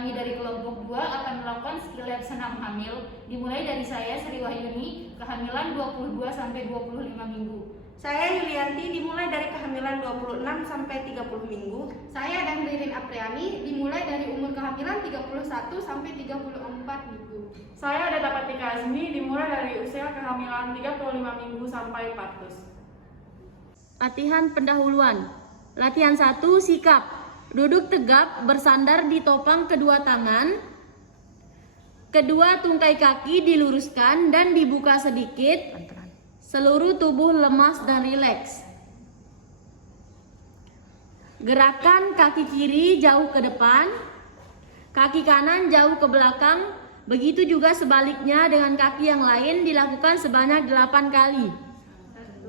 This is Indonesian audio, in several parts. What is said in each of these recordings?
Kami dari kelompok 2 akan melakukan skill lab senam hamil. Dimulai dari saya, Sri Wahyuni, kehamilan 22 sampai 25 minggu. Saya Yulianti, dimulai dari kehamilan 26 sampai 30 minggu. Saya dan Ririn Apriani, dimulai dari umur kehamilan 31 sampai 34 minggu. Saya Data Patika Azmi, dimulai dari usia kehamilan 35 minggu sampai 40. Latihan pendahuluan. Latihan 1, sikap. Duduk tegap bersandar di topang kedua tangan. Kedua tungkai kaki diluruskan dan dibuka sedikit. Seluruh tubuh lemas dan rileks. Gerakan kaki kiri jauh ke depan, kaki kanan jauh ke belakang. Begitu juga sebaliknya dengan kaki yang lain dilakukan sebanyak 8 kali. 1,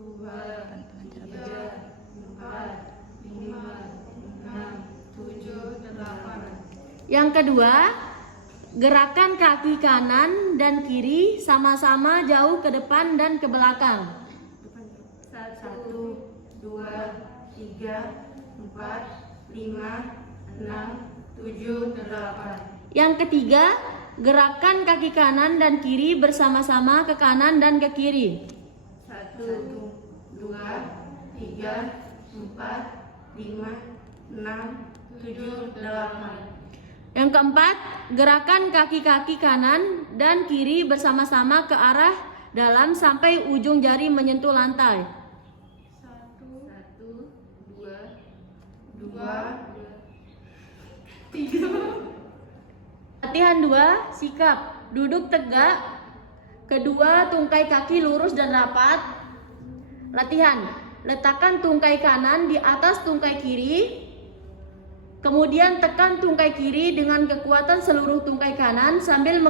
2, 3, 4, 5, 6, 7, 8. Yang kedua, gerakan kaki kanan dan kiri sama-sama jauh ke depan dan ke belakang. 1, 2, 3, 4, 5, 6, 7, 8. Yang ketiga, gerakan kaki kanan dan kiri bersama-sama ke kanan dan ke kiri. 1, 2, 3, 4, 5, 6, 7, 8. Yang keempat, gerakan kaki-kaki kanan dan kiri bersama-sama ke arah dalam sampai ujung jari menyentuh lantai. 1, 2, 2, 3. Latihan 2, sikap. Duduk tegak, kedua tungkai kaki lurus dan rapat. Latihan, letakkan tungkai kanan di atas tungkai kiri. Kemudian tekan tungkai kiri dengan kekuatan seluruh tungkai kanan sambil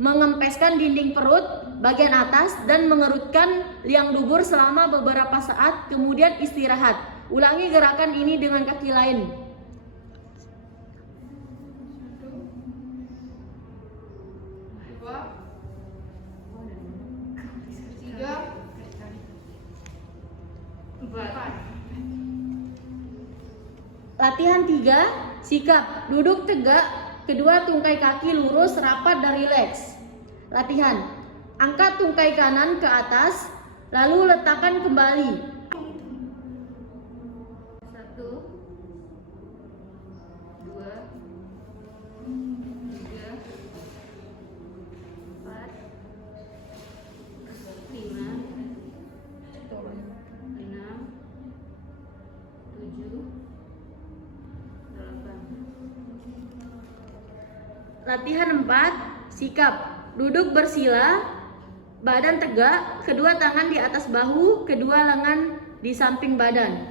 mengempeskan dinding perut bagian atas dan mengerutkan liang dubur selama beberapa saat, kemudian istirahat. Ulangi gerakan ini dengan kaki lain. 2, 3, 4. Latihan 3, sikap. Duduk tegak, kedua tungkai kaki lurus, rapat dan rileks. Latihan, angkat tungkai kanan ke atas, lalu letakkan kembali. 1, 2, 3, 4, 5, 6, 7, 8. Latihan 4, sikap. Duduk bersila, badan tegak, kedua tangan di atas bahu, kedua lengan di samping badan.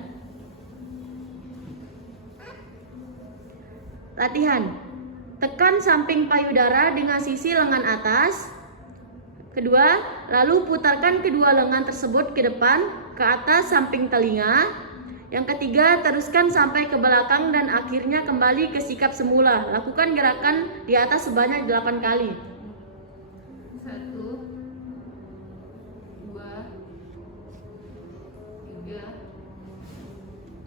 Latihan, tekan samping payudara dengan sisi lengan atas. Kedua, lalu putarkan kedua lengan tersebut ke depan, ke atas samping telinga. Yang ketiga, teruskan sampai ke belakang dan akhirnya kembali ke sikap semula. Lakukan gerakan di atas sebanyak 8 kali. 1, 2, 3,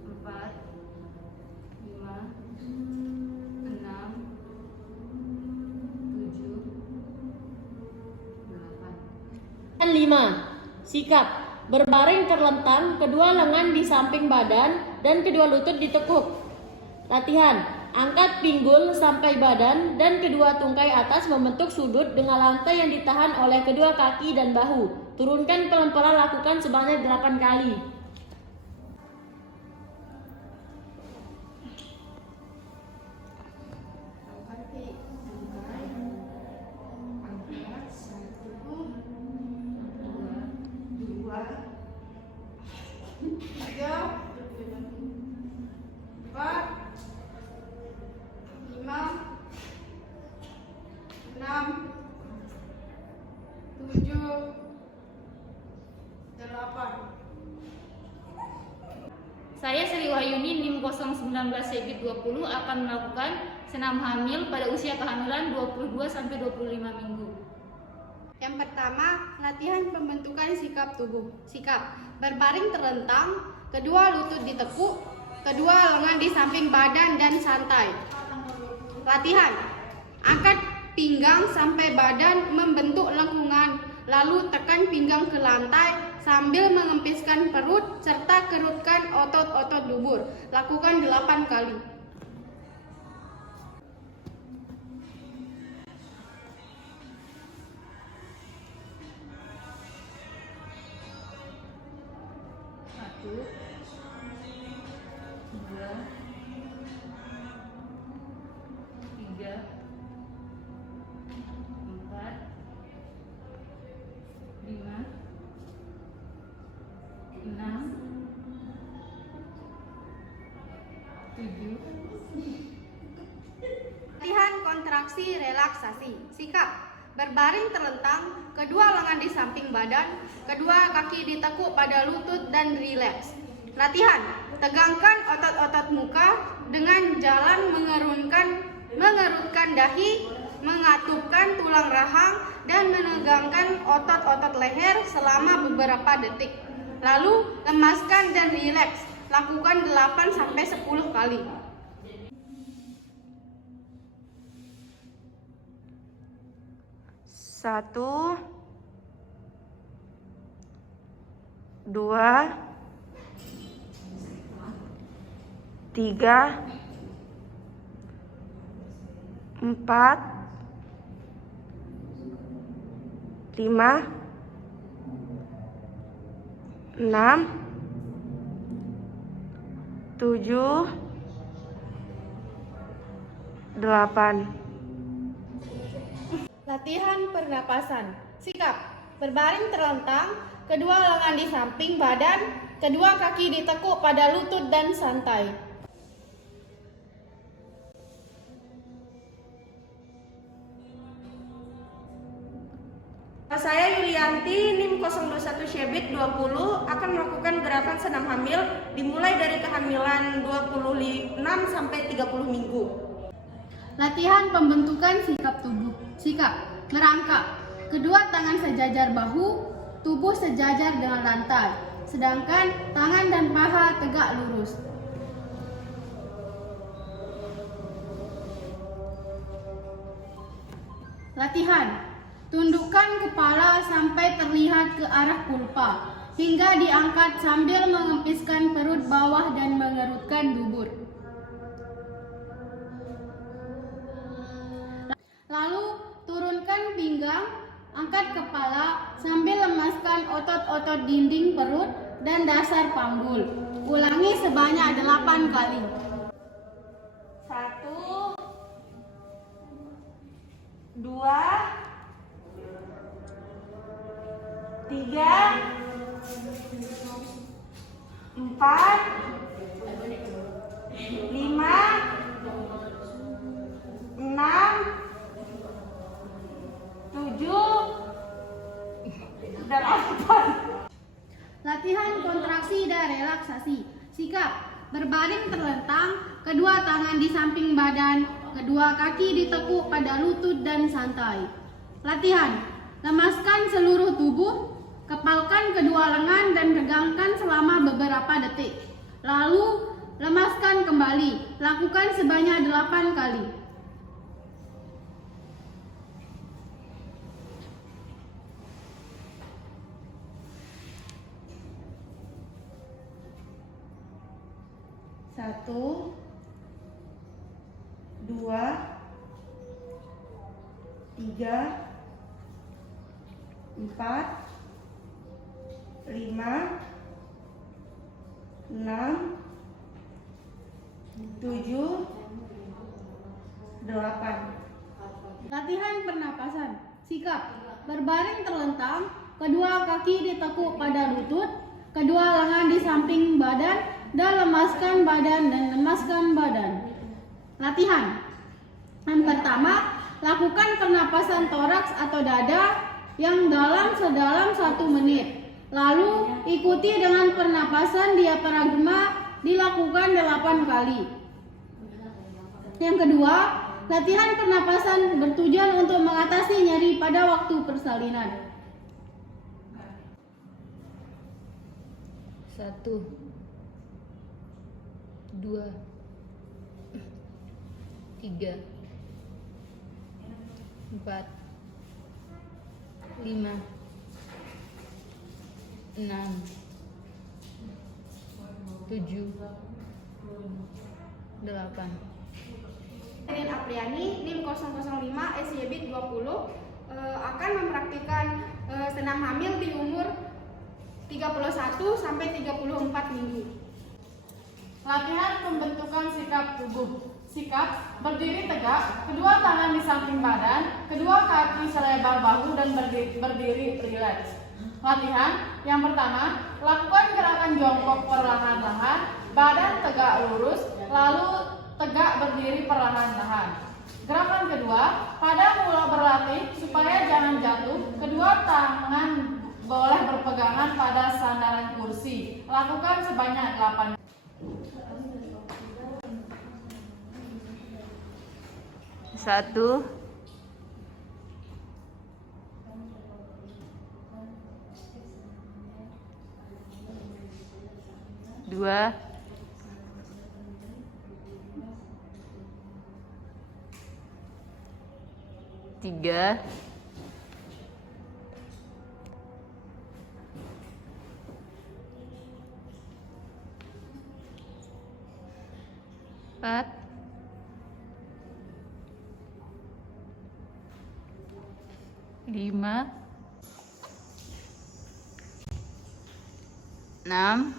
4, 5, 6, 7, 8. 5. Sikap. Berbaring terlentang, kedua lengan di samping badan dan kedua lutut ditekuk. Latihan, angkat pinggul sampai badan dan kedua tungkai atas membentuk sudut dengan lantai yang ditahan oleh kedua kaki dan bahu. Turunkan pelan-pelan, lakukan sebanyak 8 kali. Saya Sri Wahyuni NIM 019 Segit 20 akan melakukan senam hamil pada usia kehamilan 22 sampai 25 minggu. Yang pertama, latihan pembentukan sikap tubuh. Sikap berbaring terlentang, kedua lutut ditekuk, kedua lengan di samping badan dan santai. Latihan. Angkat pinggang sampai badan membentuk lengkungan, lalu tekan pinggang ke lantai sambil mengempiskan perut serta kerutkan otot-otot dubur. Lakukan 8 kali. Satu, dua, tiga, empat, lima, enam, tujuh. Latihan kontraksi relaksasi. Sikap. Berbaring terlentang, kedua lengan di samping badan, kedua kaki ditekuk pada lutut dan rileks. Latihan. Tegangkan otot-otot muka dengan jalan mengerutkan dahi, mengatupkan tulang rahang, dan menegangkan otot-otot leher selama beberapa detik. Lalu lemaskan dan rileks. Lakukan 8-10 kali. Satu, dua, tiga, empat, lima, enam, tujuh, delapan. Latihan pernapasan. Sikap. Berbaring terlentang, kedua lengan di samping badan, kedua kaki ditekuk pada lutut dan santai. Saya Yulianti, NIM 021 Syebit 20 akan melakukan gerakan senam hamil dimulai dari kehamilan 26 sampai 30 minggu. Latihan pembentukan sikap tubuh. Sikap. Merangkak. Kedua tangan sejajar bahu, tubuh sejajar dengan lantai, sedangkan tangan dan paha tegak lurus. Latihan. Tundukkan kepala sampai terlihat ke arah pulpa, hingga diangkat sambil mengempiskan perut bawah dan mengerutkan dubur. Lalu turunkan pinggang, angkat kepala sambil lemaskan otot-otot dinding perut dan dasar panggul. Ulangi sebanyak 8 kali. Satu, dua, tiga, empat, lima, enam, tujuh, delapan. Latihan kontraksi dan relaksasi. Sikap. Berbaring terlentang, kedua tangan di samping badan, kedua kaki ditekuk pada lutut dan santai. Latihan. Lemaskan seluruh tubuh, kepalkan kedua lengan dan tegangkan selama beberapa detik. Lalu lemaskan kembali. Lakukan sebanyak 8 kali. Satu, dua, tiga, empat, lima, enam, tujuh, delapan. Latihan pernapasan. Sikap. Berbaring terlentang, kedua kaki ditekuk pada lutut, kedua lengan di samping badan, dan lemaskan badan dan lemaskan badan. Latihan. Yang pertama, lakukan pernapasan toraks atau dada yang sedalam 1 menit. Lalu ikuti dengan pernapasan diafragma dilakukan 8 kali. Yang kedua, latihan pernapasan bertujuan untuk mengatasi nyeri pada waktu persalinan. 1, 2, 3, 4, 5, 6, 7, 8. Ririn Apriani, NIM 005 SYB 20 akan mempraktikkan senam hamil di umur 31 sampai 34 minggu. Latihan pembentukan sikap tubuh. Sikap berdiri tegak, kedua tangan di samping badan, kedua kaki selebar bahu dan berdiri rileks. Latihan yang pertama, lakukan gerakan jongkok perlahan-lahan, badan tegak lurus, lalu tegak berdiri perlahan-lahan. Gerakan kedua, pada mula berlatih supaya jangan jatuh, kedua tangan boleh berpegangan pada sandaran kursi. Lakukan sebanyak 8. 1, 2, 3, 4, 5, 6,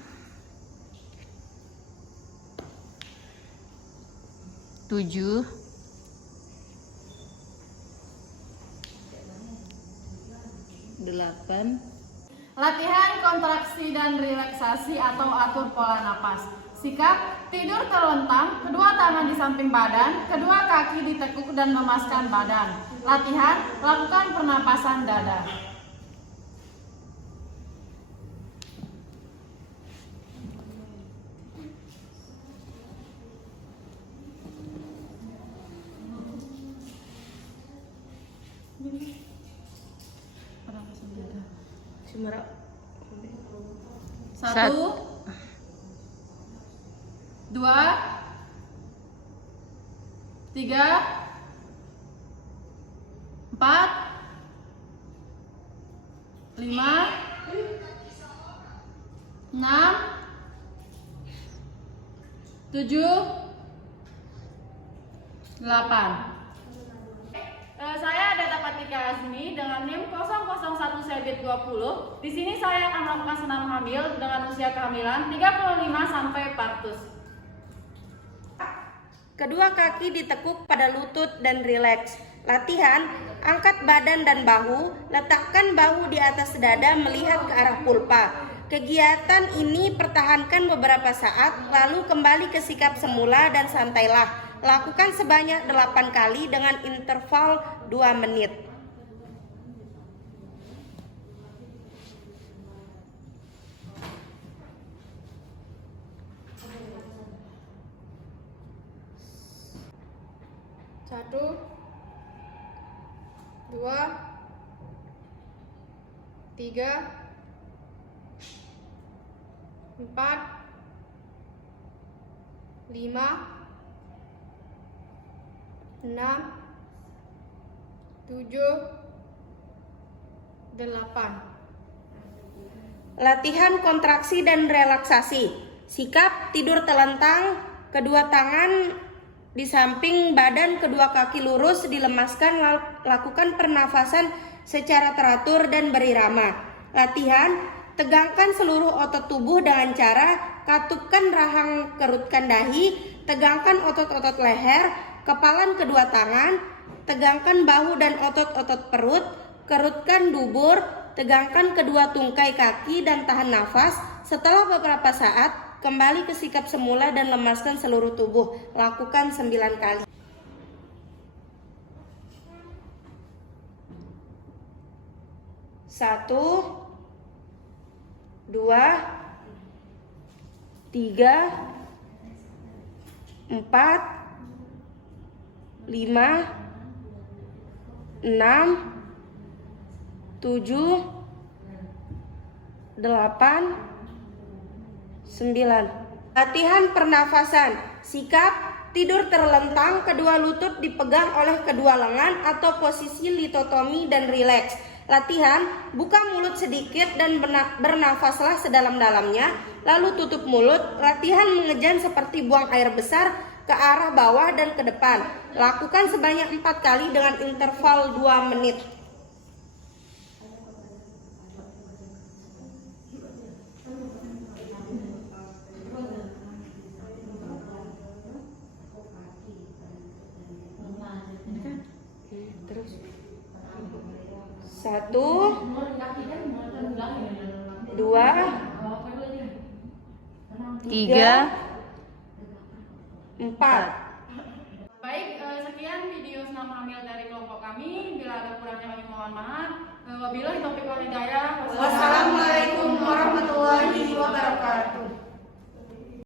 7, 8. Latihan kontraksi dan relaksasi atau atur pola napas. Sikap tidur terlentang, kedua tangan di samping badan, kedua kaki ditekuk dan lemaskan badan. Latihan, lakukan pernapasan dada. Satu, 2, 3, 4, 5, 6, 7, 8. Saya Data Patika Azmi dengan NIM 001 Sebit 20. Di sini saya akan melakukan senam hamil dengan usia kehamilan 35 sampai partus. Kedua kaki ditekuk pada lutut dan rileks. Latihan, angkat badan dan bahu, letakkan bahu di atas dada melihat ke arah pulpa. Kegiatan ini pertahankan beberapa saat, lalu kembali ke sikap semula dan santailah. Lakukan sebanyak 8 kali dengan interval 2 menit. Satu, 2, 3, 4, 5, 6, 7, 8. Latihan kontraksi dan relaksasi. Sikap tidur telentang, kedua tangan di samping badan, kedua kaki lurus, dilemaskan, lakukan pernafasan secara teratur dan berirama. Latihan, tegangkan seluruh otot tubuh dengan cara katupkan rahang, kerutkan dahi, tegangkan otot-otot leher, kepalan kedua tangan, tegangkan bahu dan otot-otot perut, kerutkan dubur, tegangkan kedua tungkai kaki dan tahan nafas. Setelah beberapa saat, kembali ke sikap semula dan lemaskan seluruh tubuh. Lakukan 9 kali. Satu, 2, 3, 4, 5, 6, 7, 8, 9. Latihan pernafasan. Sikap tidur terlentang, kedua lutut dipegang oleh kedua lengan atau posisi litotomi dan rileks. Latihan, buka mulut sedikit dan bernafaslah sedalam-dalamnya, lalu tutup mulut. Latihan mengejan seperti buang air besar ke arah bawah dan ke depan. Lakukan sebanyak 4 kali dengan interval 2 menit. Terus 1, 2, 3, 4. Baik, sekian video senam hamil dari kelompok kami. Bila ada kurangnya kami mohon maaf. Wabillahi taufiq wal hidayah. Wassalamualaikum warahmatullahi wabarakatuh.